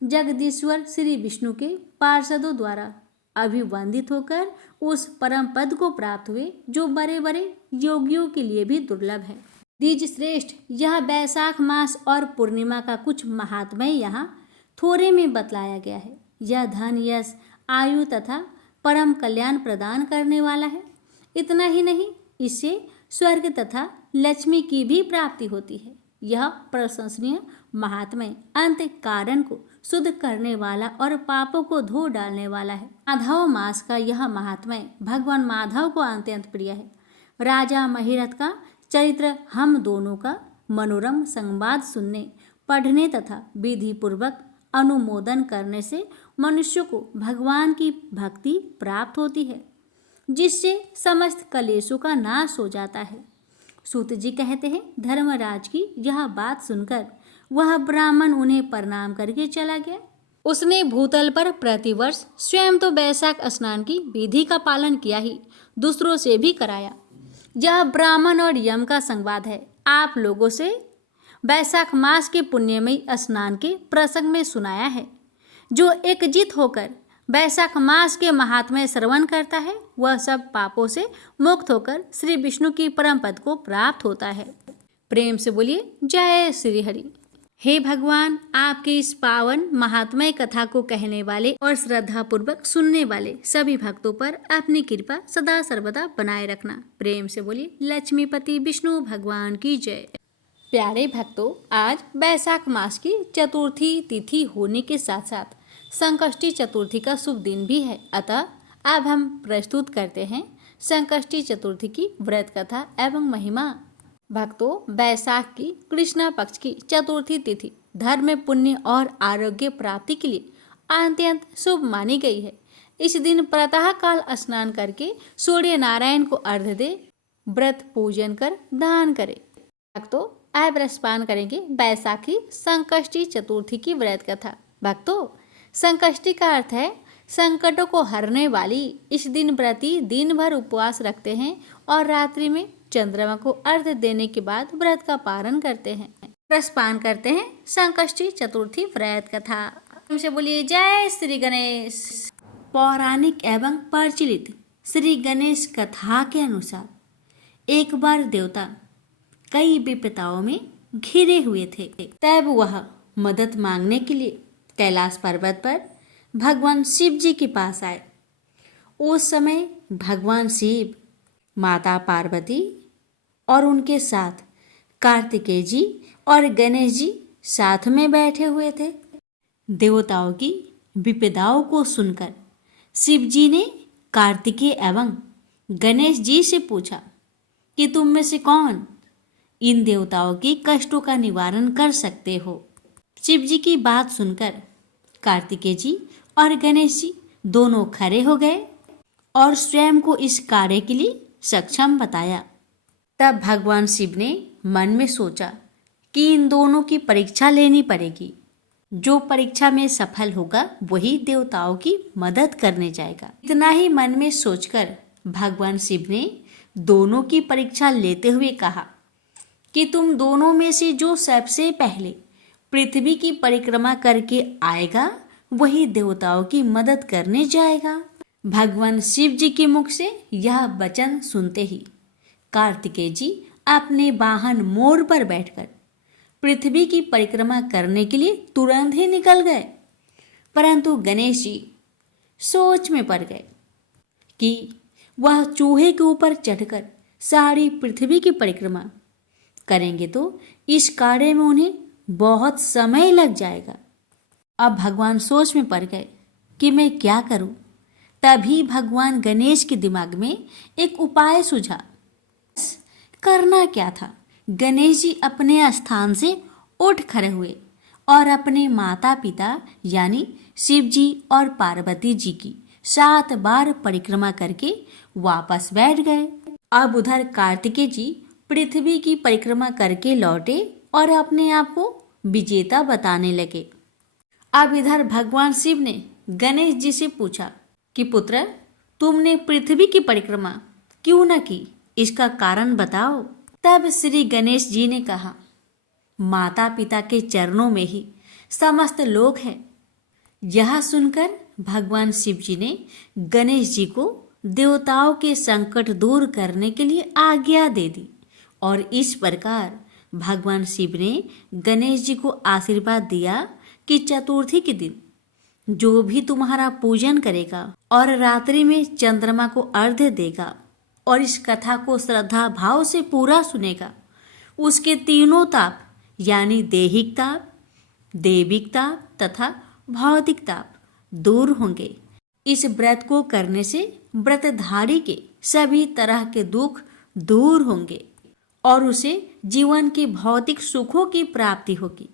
जगदीश्वर श्री विष्णु के पार्षदों द्वारा अभिवंदित होकर उस परम पद को प्राप्त हुए जो बड़े बड़े योगियों के लिए भी दुर्लभ है। द्विज श्रेष्ठ, यह वैशाख मास और पूर्णिमा का कुछ महात्म्य यहाँ थोड़े में बतलाया गया है। यह धन, यश, आयु तथा परम कल्याण प्रदान करने वाला है। इतना ही नहीं, इससे स्वर्ग तथा लक्ष्मी की भी प्राप्ति होती है। यह प्रशंसनीय महात्म्य अंत कारण को शुद्ध करने वाला और पापों को धो डालने वाला है। माधव मास का यह महात्म्य भगवान माधव को अत्यंत प्रिय है। राजा महिरथ का चरित्र हम दोनों का मनोरम संवाद सुनने, पढ़ने तथा विधि पूर्वक अनुमोदन करने से मनुष्य को भगवान की भक्ति प्राप्त होती है, जिससे समस्त कलेशों का नाश हो जाता है। सूत जी कहते हैं, धर्मराज की यह बात सुनकर वह ब्राह्मण उन्हें प्रणाम करके चला गया। उसने भूतल पर प्रतिवर्ष स्वयं तो वैशाख स्नान की विधि का पालन किया ही, दूसरों से भी कराया। यह ब्राह्मण और यम का संवाद है। आप लोगों से वैशाख मास के पुण्यमयी स्नान के प्रसंग में सुनाया है। जो एकजित होकर वैशाख मास के महात्म्य श्रवण करता है वह सब पापों से मुक्त होकर श्री विष्णु की परम पद को प्राप्त होता है। प्रेम से बोलिए जय श्री हरि। हे भगवान, आपके इस पावन महात्म्य कथा को कहने वाले और श्रद्धा पूर्वक सुनने वाले सभी भक्तों पर अपनी कृपा सदा सर्वदा बनाए रखना। प्रेम से बोलिए लक्ष्मीपति विष्णु भगवान की जय। प्यारे भक्तों, आज वैशाख मास की चतुर्थी तिथि होने के साथ साथ संकष्टी चतुर्थी का शुभ दिन भी है। अतः अब हम प्रस्तुत करते हैं संकष्टी चतुर्थी की व्रत कथा एवं महिमा। भक्तों, वैशाख की कृष्णा पक्ष की चतुर्थी तिथि धर्म, पुण्य और आरोग्य प्राप्ति के लिए अत्यंत शुभ मानी गई है। इस दिन प्रातः काल स्नान करके सूर्य नारायण को अर्घ्य दे, व्रत पूजन कर दान करे। भक्तों, आज व्रतपान करेंगे बैसाखी संकष्टी चतुर्थी की व्रत कथा। भक्तों, संकष्टी का अर्थ है संकटों को हरने वाली। इस दिन व्रती दिन भर उपवास रखते हैं और रात्रि में चंद्रमा को अर्घ्य देने के बाद व्रत का पारण करते हैं, व्रतपान करते हैं। संकष्टी चतुर्थी व्रत कथा। हमसे बोलिए जय श्री गणेश। पौराणिक एवं प्रचलित श्री गणेश कथा के अनुसार एक बार देवता कई विपदाओं में घिरे हुए थे। तब वह मदद मांगने के लिए कैलाश पर्वत पर भगवान शिव जी के पास आए। उस समय भगवान शिव, माता पार्वती और उनके साथ कार्तिकेय जी और गणेश जी साथ में बैठे हुए थे। देवताओं की विपदाओं को सुनकर शिव जी ने कार्तिकेय एवं गणेश जी से पूछा कि तुम में से कौन इन देवताओं की कष्टों का निवारण कर सकते हो। शिव जी की बात सुनकर कार्तिकेय जी और गणेश जी दोनों खड़े हो गए और स्वयं को इस कार्य के लिए सक्षम बताया। तब भगवान शिव ने मन में सोचा कि इन दोनों की परीक्षा लेनी पड़ेगी। जो परीक्षा में सफल होगा वही देवताओं की मदद करने जाएगा। इतना ही मन में सोचकर भगवान शिव ने दोनों की परीक्षा लेते हुए कहा कि तुम दोनों में से जो सबसे पहले पृथ्वी की परिक्रमा करके आएगा वही देवताओं की मदद करने जाएगा। भगवान शिव जी के मुख से यह वचन सुनते ही कार्तिकेय जी अपने वाहन मोर पर बैठकर पृथ्वी की परिक्रमा करने के लिए तुरंत ही निकल गए। परंतु गणेश जी सोच में पड़ गए कि वह चूहे के ऊपर चढ़कर सारी पृथ्वी की परिक्रमा करेंगे तो इस कार्य में उन्हें बहुत समय लग जाएगा। अब भगवान सोच में पड़ गए कि मैं क्या करूं। तभी भगवान गणेश के दिमाग में एक उपाय सूझा। करना क्या था, गणेश जी अपने स्थान से उठ खड़े हुए और अपने माता पिता यानी शिव जी और पार्वती जी की 7 बार परिक्रमा करके वापस बैठ गए। अब उधर कार्तिकेय जी पृथ्वी की परिक्रमा करके लौटे और अपने आप को विजेता बताने लगे। अब इधर भगवान शिव ने गणेश जी से पूछा कि पुत्र, तुमने पृथ्वी की परिक्रमा क्यों न की, इसका कारण बताओ। तब श्री गणेश जी ने कहा, माता पिता के चरणों में ही समस्त लोक है। यह सुनकर भगवान शिव जी ने गणेश जी को देवताओं के संकट दूर करने के लिए आज्ञा दे दी और इस प्रकार भगवान शिव ने गणेश जी को आशीर्वाद दिया कि चतुर्थी के दिन जो भी तुम्हारा पूजन करेगा और रात्रि में चंद्रमा को अर्घ्य देगा और इस कथा को श्रद्धा भाव से पूरा सुनेगा, उसके तीनों ताप यानी दैहिक ताप, दैविक ताप तथा भौतिक ताप दूर होंगे। इस व्रत को करने से व्रतधारी के सभी तरह के दुख दूर होंगे और उसे जीवन के भौतिक सुखों की प्राप्ति होगी।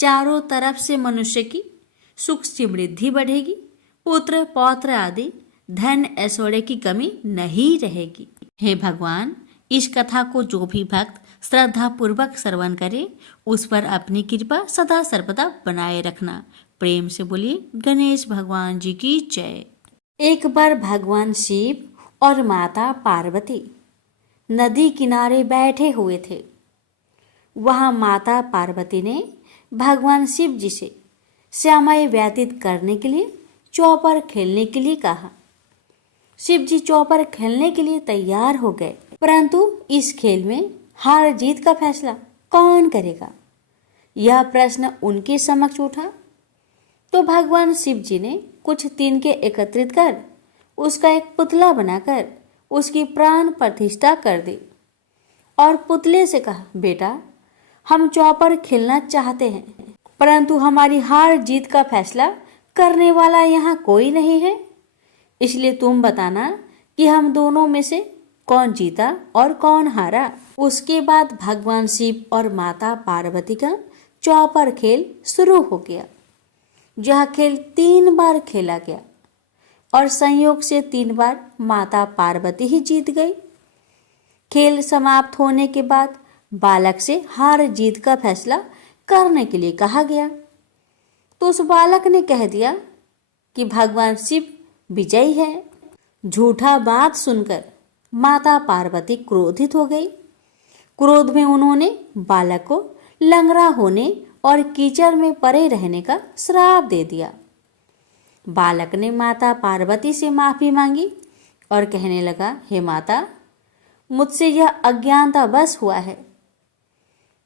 चारों तरफ से मनुष्य की सुख समृद्धि बढ़ेगी, पुत्र पौत्र आदि धन ऐश्वर्य की कमी नहीं रहेगी। हे भगवान, इस कथा को जो भी भक्त श्रद्धा पूर्वक श्रवण करे उस पर अपनी कृपा सदा सर्वदा बनाए रखना। प्रेम से बोलिए गणेश भगवान जी की जय। एक बार भगवान शिव और माता पार्वती नदी किनारे बैठे हुए थे। वहां माता पार्वती ने भगवान शिव जी से समय व्यतीत करने के लिए चौपर खेलने के लिए कहा। शिव जी चौपर खेलने के लिए तैयार हो गए, परंतु इस खेल में हार जीत का फैसला कौन करेगा, यह प्रश्न उनके समक्ष उठा। तो भगवान शिव जी ने कुछ तिनके एकत्रित कर उसका एक पुतला बनाकर उसकी प्राण प्रतिष्ठा कर दी और पुतले से कहा, बेटा, हम चौपर खेलना चाहते हैं, परंतु हमारी हार जीत का फैसला करने वाला यहाँ कोई नहीं है, इसलिए तुम बताना कि हम दोनों में से कौन जीता और कौन हारा। उसके बाद भगवान शिव और माता पार्वती का चौपर खेल शुरू हो गया। यह खेल 3 बार खेला गया। और संयोग से 3 बार माता पार्वती ही जीत गई। खेल समाप्त होने के बाद बालक से हार जीत का फैसला करने के लिए कहा गया, तो उस बालक ने कह दिया कि भगवान शिव विजयी है। झूठा बात सुनकर माता पार्वती क्रोधित हो गई। क्रोध में उन्होंने बालक को लंगड़ा होने और कीचड़ में पड़े रहने का श्राप दे दिया। बालक ने माता पार्वती से माफी मांगी और कहने लगा, हे माता, मुझसे यह अज्ञानता बस हुआ है।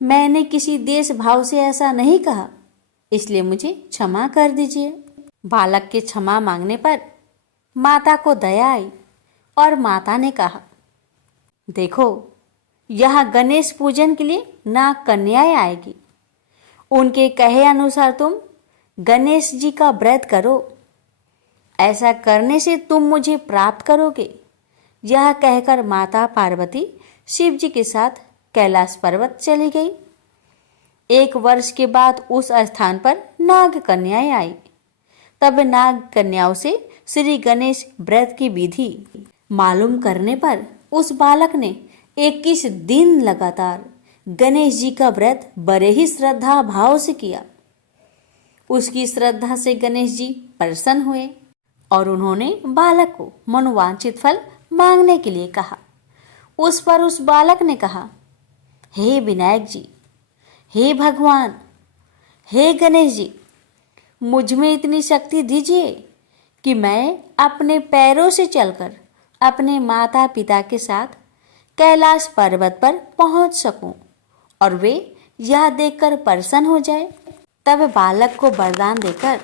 मैंने किसी देश भाव से ऐसा नहीं कहा, इसलिए मुझे क्षमा कर दीजिए। बालक के क्षमा मांगने पर माता को दया आई और माता ने कहा, देखो, यहाँ गणेश पूजन के लिए नाग कन्याएं आएगी। उनके कहे अनुसार तुम गणेश जी का व्रत करो। ऐसा करने से तुम मुझे प्राप्त करोगे। यह कहकर माता पार्वती शिव जी के साथ कैलाश पर्वत चली गई। 1 वर्ष के बाद उस स्थान पर नाग कन्याएं आई। तब नाग कन्याओं से श्री गणेश व्रत की विधि मालूम करने पर उस बालक ने 21 दिन लगातार गणेश जी का व्रत बड़े ही श्रद्धा भाव से किया। उसकी श्रद्धा से गणेश जी प्रसन्न हुए और उन्होंने बालक को मनोवांछित फल मांगने के लिए कहा। उस पर उस बालक ने कहा, हे विनायक जी, हे भगवान, हे गणेश जी, मुझ में इतनी शक्ति दीजिए कि मैं अपने पैरों से चलकर अपने माता पिता के साथ कैलाश पर्वत पर पहुंच सकूं और वे यह देखकर प्रसन्न हो जाए। तब बालक को वरदान देकर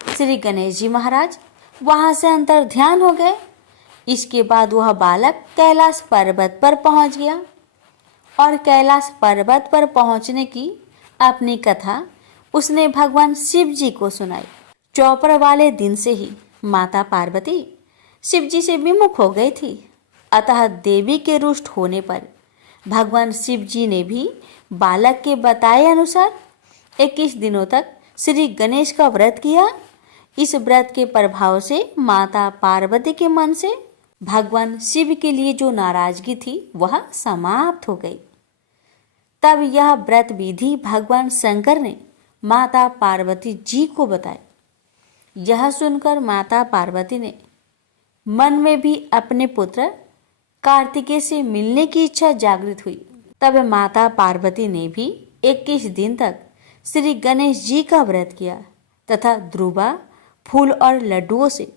श्री गणेश जी महाराज वहां से अंतर ध्यान हो गए। इसके बाद वह बालक कैलाश पर्वत पर पहुंच गया और कैलाश पर्वत पर पहुंचने की अपनी कथा उसने भगवान शिव जी को सुनाई। चौपर वाले दिन से ही माता पार्वती शिव जी से विमुख हो गई थी। अतः देवी के रुष्ट होने पर भगवान शिव जी ने भी बालक के बताए अनुसार 21 दिनों तक श्री गणेश का व्रत किया। इस व्रत के प्रभाव से माता पार्वती के मन से भगवान शिव के लिए जो नाराजगी थी वह समाप्त हो गई। तब यह व्रत विधि भगवान शंकर ने माता पार्वती जी को बताई। यह सुनकर माता पार्वती ने मन में भी अपने पुत्र कार्तिकेय से मिलने की इच्छा जागृत हुई। तब माता पार्वती ने भी 21 दिन तक श्री गणेश जी का व्रत किया तथा ध्रुवा, फूल और लड्डुओं से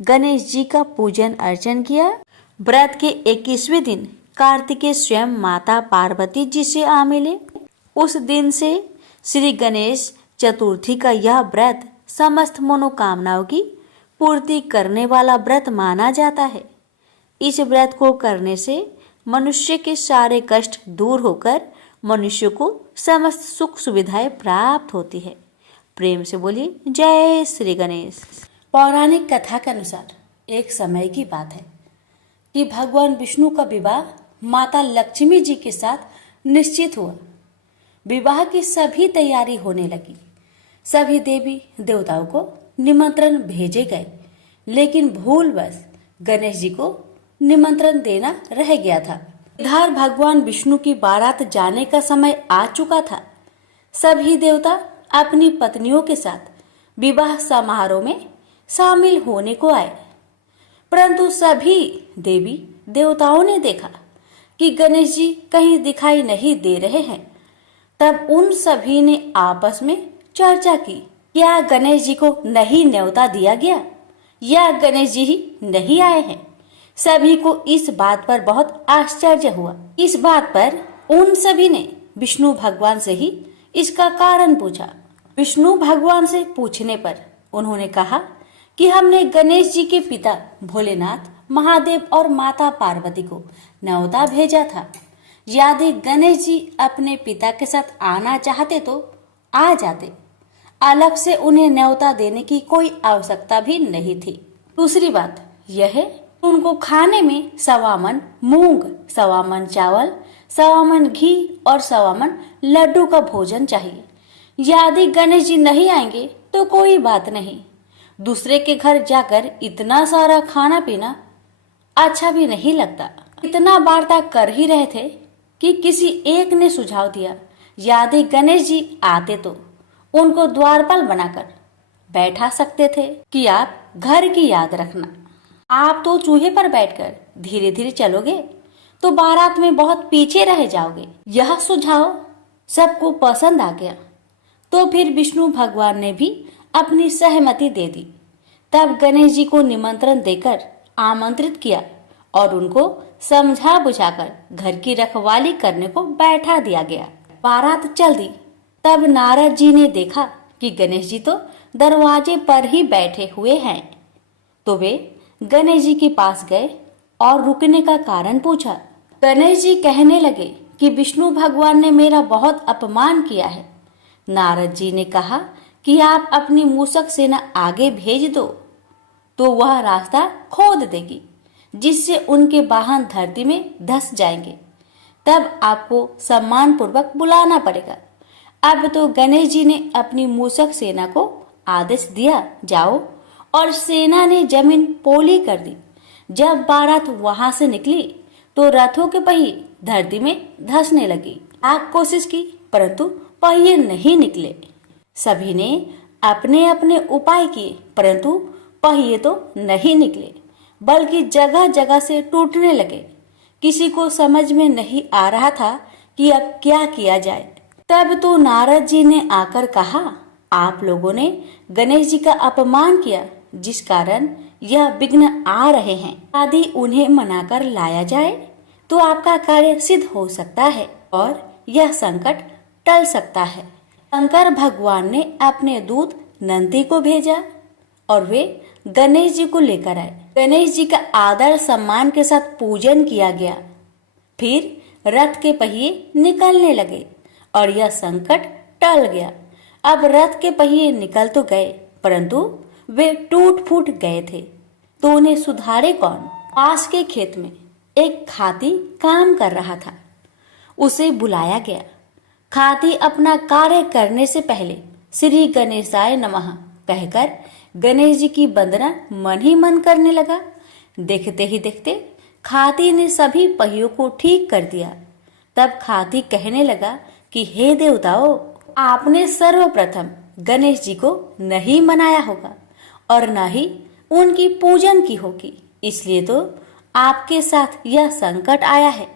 गणेश जी का पूजन अर्चन किया। व्रत के 21वें दिन कार्तिकेय स्वयं माता पार्वती जी से आ मिले। उस दिन से श्री गणेश चतुर्थी का यह व्रत समस्त मनोकामनाओं की पूर्ति करने वाला व्रत माना जाता है। इस व्रत को करने से मनुष्य के सारे कष्ट दूर होकर मनुष्य को समस्त सुख सुविधाएं प्राप्त होती है। प्रेम से बोलिए जय श्री गणेश। पौराणिक कथा के अनुसार एक समय की बात है कि भगवान विष्णु का विवाह माता लक्ष्मी जी के साथ निश्चित हुआ। विवाह की सभी तैयारी होने लगी। सभी देवी देवताओं को निमंत्रण भेजे गए, लेकिन भूलवश गणेश जी को निमंत्रण देना रह गया था। इधर भगवान विष्णु की बारात जाने का समय आ चुका था। सभी देवता अपनी पत्नियों के साथ विवाह समारोह में शामिल होने को आए, परंतु सभी देवी देवताओं ने देखा कि गणेश जी कहीं दिखाई नहीं दे रहे हैं। तब उन सभी ने आपस में चर्चा की, क्या गणेश जी को नहीं न्योता दिया गया या गणेश जी ही नहीं आए हैं। सभी को इस बात पर बहुत आश्चर्य हुआ। इस बात पर उन सभी ने विष्णु भगवान से ही इसका कारण पूछा। विष्णु भगवान से पूछने पर उन्होंने कहा कि हमने गणेश जी के पिता भोलेनाथ, महादेव और माता पार्वती को न्योता भेजा था। यदि गणेश जी अपने पिता के साथ आना चाहते तो आ जाते, अलग से उन्हें न्योता देने की कोई आवश्यकता भी नहीं थी। दूसरी बात यह है, उनको खाने में 1.25 मन मूंग, 1.25 मन चावल, 1.25 मन घी और 1.25 मन लड्डू का भोजन चाहिए। यदि गणेश जी नहीं आएंगे तो कोई बात नहीं, दूसरे के घर जाकर इतना सारा खाना पीना अच्छा भी नहीं लगता। इतना वार्ता कर ही रहे थे कि किसी एक ने सुझाव दिया, यदि गणेश जी आते तो उनको द्वारपाल बनाकर बैठा सकते थे कि आप घर की याद रखना। आप तो चूहे पर बैठकर धीरे धीरे चलोगे तो बारात में बहुत पीछे रह जाओगे। यह सुझाव सबको पसंद आ गया तो फिर विष्णु भगवान ने भी अपनी सहमति दे दी। तब गणेश जी को निमंत्रण देकर आमंत्रित किया और उनको समझा बुझाकर घर की रखवाली करने को बैठा दिया गया। बारात चल दी। तब नारद जी ने देखा कि गणेश जी तो दरवाजे पर ही बैठे हुए हैं, तो वे गणेश जी के पास गए और रुकने का कारण पूछा। गणेश जी कहने लगे कि विष्णु भगवान ने मेरा बहुत अपमान किया है। नारद जी ने कहा कि आप अपनी मूषक सेना आगे भेज दो तो वह रास्ता खोद देगी, जिससे उनके वाहन धरती में धंस जाएंगे। तब आपको सम्मान पूर्वक बुलाना पड़ेगा। अब तो गणेश जी ने अपनी मूषक सेना को आदेश दिया, जाओ, और सेना ने जमीन पोली कर दी। जब बारात वहां से निकली तो रथों के पहिए धरती में धंसने लगी। लाख कोशिश की परंतु पहिए नहीं निकले। सभी ने अपने अपने उपाय किए परंतु पहिए तो नहीं निकले, बल्कि जगह जगह से टूटने लगे। किसी को समझ में नहीं आ रहा था कि अब क्या किया जाए। तब तो नारद जी ने आकर कहा, आप लोगों ने गणेश जी का अपमान किया, जिस कारण यह विघ्न आ रहे हैं। यदि उन्हें मनाकर लाया जाए तो आपका कार्य सिद्ध हो सकता है और यह संकट टल सकता है। शंकर भगवान ने अपने दूत नंदी को भेजा और वे गणेश जी को लेकर आए। गणेश जी का आदर सम्मान के साथ पूजन किया गया। फिर रथ के पहिए निकलने लगे और यह संकट टल गया। अब रथ के पहिए निकल तो गए परंतु वे टूट फूट गए थे, तो उन्हें सुधारे कौन। पास के खेत में एक खाती काम कर रहा था। उसे बुलाया गया। खाती अपना कार्य करने से पहले श्री गणेशाय नमः कहकर गणेश जी की वंदना मन ही मन करने लगा। देखते ही देखते खाती ने सभी पहियों को ठीक कर दिया। तब खाती कहने लगा कि हे देवताओं, आपने सर्वप्रथम गणेश जी को नहीं मनाया होगा और न ही उनकी पूजन की होगी, इसलिए तो आपके साथ यह संकट आया है।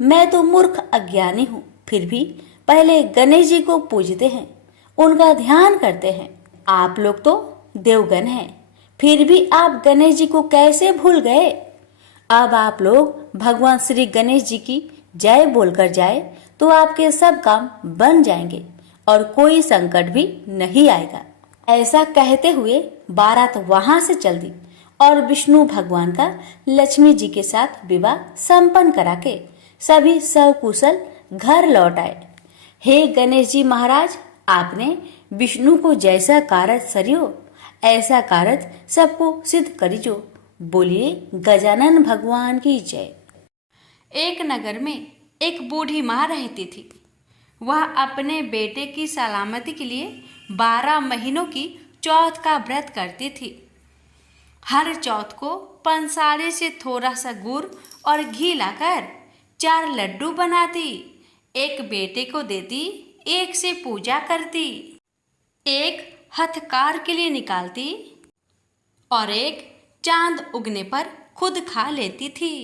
मैं तो मूर्ख अज्ञानी हूँ, फिर भी पहले गणेश जी को पूजते हैं, उनका ध्यान करते हैं। आप लोग तो देवगण हैं, फिर भी आप गणेश जी को कैसे भूल गए। अब आप लोग भगवान श्री गणेश जी की जय बोलकर जाए तो आपके सब काम बन जाएंगे और कोई संकट भी नहीं आएगा। ऐसा कहते हुए बारात वहां से चल दी और विष्णु भगवान का लक्ष्मी जी के साथ विवाह संपन्न करा के सभी सकुशल घर लौट आए। हे गणेश जी महाराज, आपने विष्णु को जैसा कारज सरियो ऐसा कारज सबको सिद्ध करिजो। बोलिए गजानन भगवान की जय। एक नगर में एक बूढ़ी माँ रहती थी। वह अपने बेटे की सलामती के लिए 12 महीनों की चौथ का व्रत करती थी। हर चौथ को पंसारे से थोड़ा सा गुड़ और घी लाकर 4 लड्डू बनाती, एक बेटे को देती, एक से पूजा करती, एक हथकार के लिए निकालती और एक चांद उगने पर खुद खा लेती थी।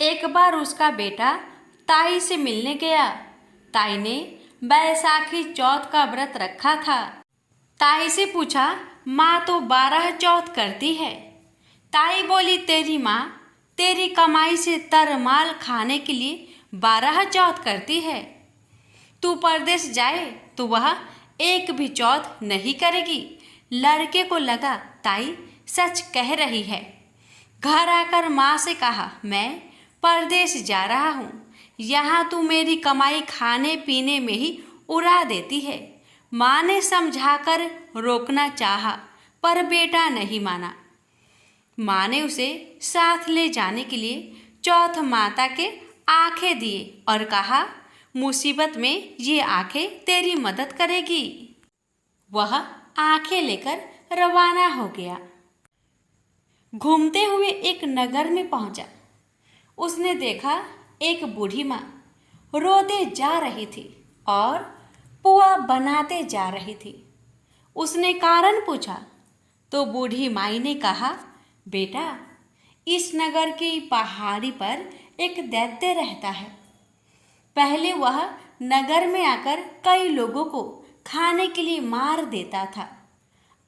एक बार उसका बेटा ताई से मिलने गया। ताई ने बैसाखी चौथ का व्रत रखा था। ताई से पूछा, माँ तो 12 चौथ करती है। ताई बोली, तेरी माँ तेरी कमाई से तरमाल खाने के लिए 12 चौथ करती है। तू परदेश जाए तो वह एक भी चौथ नहीं करेगी। लड़के को लगा ताई सच कह रही है। घर आकर माँ से कहा, मैं परदेश जा रहा हूँ, यहाँ तू मेरी कमाई खाने पीने में ही उड़ा देती है। माँ ने समझाकर रोकना चाहा पर बेटा नहीं माना। माँ ने उसे साथ ले जाने के लिए चौथ माता के आंखें दिए और कहा, मुसीबत में ये आंखें तेरी मदद करेगी। वह आंखें लेकर रवाना हो गया। घूमते हुए एक नगर में पहुंचा। उसने देखा एक बूढ़ी माँ रोते जा रही थी और पुआ बनाते जा रही थी। उसने कारण पूछा तो बूढ़ी माई ने कहा, बेटा, इस नगर की पहाड़ी पर एक दैत्य रहता है। पहले वह नगर में आकर कई लोगों को खाने के लिए मार देता था।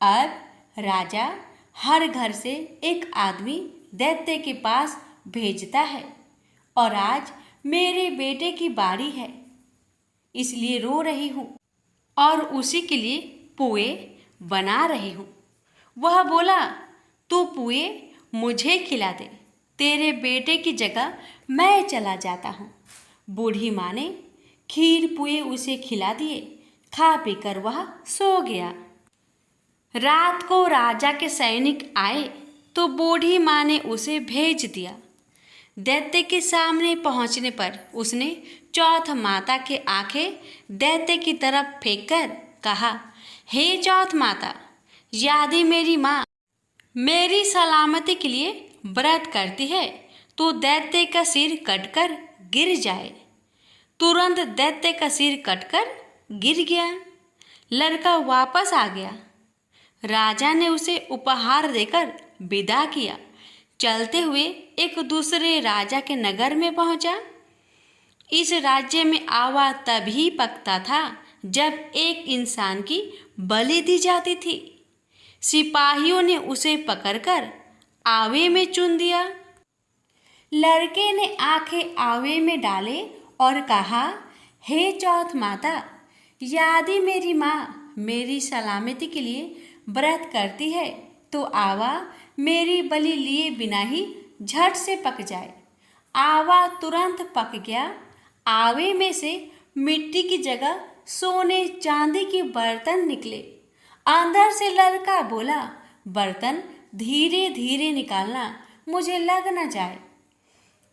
अब राजा हर घर से एक आदमी दैत्य के पास भेजता है और आज मेरे बेटे की बारी है, इसलिए रो रही हूँ और उसी के लिए पुए बना रही हूँ। वह बोला, तू पुए मुझे खिला दे, तेरे बेटे की जगह मैं चला जाता हूँ। बूढ़ी माँ ने खीर पुए उसे खिला दिए। खा पीकर वह सो गया। रात को राजा के सैनिक आए तो बूढ़ी माँ ने उसे भेज दिया। दैत्य के सामने पहुंचने पर उसने चौथ माता के आंखें दैत्य की तरफ फेंककर कहा, हे चौथ माता, यदि मेरी माँ मेरी सलामती के लिए व्रत करती है तो दैत्य का सिर कटकर गिर जाए। तुरंत दैत्य का सिर कटकर गिर गया। लड़का वापस आ गया। राजा ने उसे उपहार देकर विदा किया। चलते हुए एक दूसरे राजा के नगर में पहुंचा। इस राज्य में आवा तभी पकता था जब एक इंसान की बलि दी जाती थी। सिपाहियों ने उसे पकड़कर आवे में चुन दिया। लड़के ने आंखें आवे में डाले और कहा, हे चौथ माता, यदि मेरी माँ मेरी सलामती के लिए व्रत करती है तो आवा मेरी बलि लिए बिना ही झट से पक जाए। आवा तुरंत पक गया। आवे में से मिट्टी की जगह सोने चांदी के बर्तन निकले। अंदर से लड़का बोला, बर्तन धीरे धीरे निकालना, मुझे लग न जाए।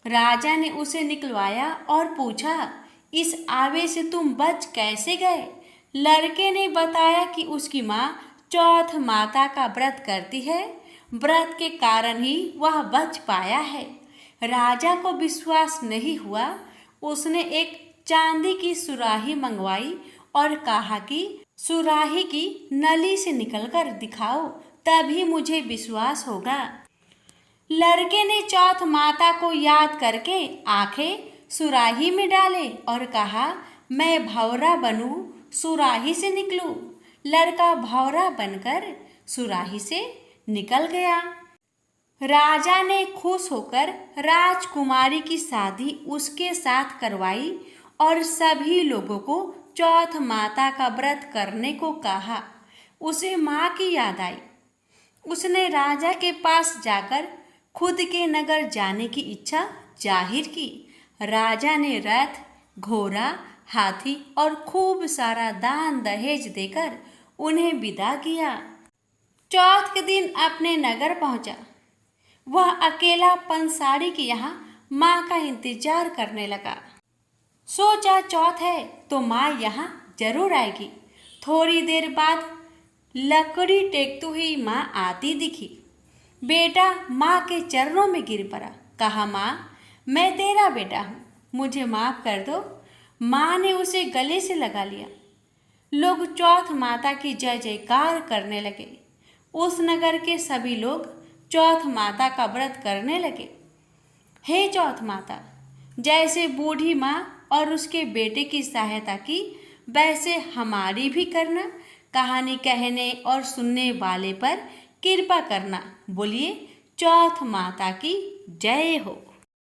राजा ने उसे निकलवाया और पूछा, इस आवे से तुम बच कैसे गए? लड़के ने बताया कि उसकी माँ चौथ माता का व्रत करती है, व्रत के कारण ही वह बच पाया है। राजा को विश्वास नहीं हुआ। उसने एक चांदी की सुराही मंगवाई और कहा कि सुराही की नली से निकलकर दिखाओ, तभी मुझे विश्वास होगा। लड़के ने चौथ माता को याद करके आंखें सुराही में डाले और कहा, मैं भंवरा बनूं, सुराही से निकलूं। लड़का भंवरा बनकर सुराही से निकल गया। राजा ने खुश होकर राजकुमारी की शादी उसके साथ करवाई और सभी लोगों को चौथ माता का व्रत करने को कहा। उसे माँ की याद आई। उसने राजा के पास जाकर खुद के नगर जाने की इच्छा जाहिर की। राजा ने रथ, घोड़ा, हाथी और खूब सारा दान दहेज देकर उन्हें विदा किया। चौथ के दिन अपने नगर पहुंचा। वह अकेला पंसारी के यहाँ माँ का इंतजार करने लगा। सोचा चौथ है तो माँ यहाँ जरूर आएगी। थोड़ी देर बाद लकड़ी टेकती हुई माँ आती दिखी। बेटा माँ के चरणों में गिर पड़ा। कहा, माँ, मैं तेरा बेटा हूँ, मुझे माफ़ कर दो। माँ ने उसे गले से लगा लिया। लोग चौथ माता की जय जयकार करने लगे। उस नगर के सभी लोग चौथ माता का व्रत करने लगे। हे चौथ माता, जैसे बूढ़ी माँ और उसके बेटे की सहायता की, वैसे हमारी भी करना। कहानी कहने और सुनने वाले पर कृपा करना। बोलिए चौथ माता की जय हो।